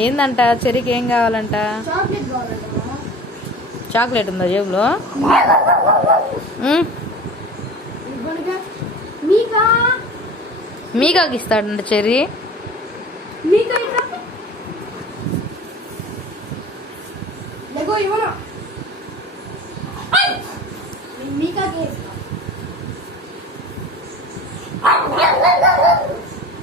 ఏందంట చెరికి ఏం కావాలంట? చాక్లెట్ ఉందా జేబులో? మీకాకి ఇస్తాడంట చెర్రీ. Lego, you wanna?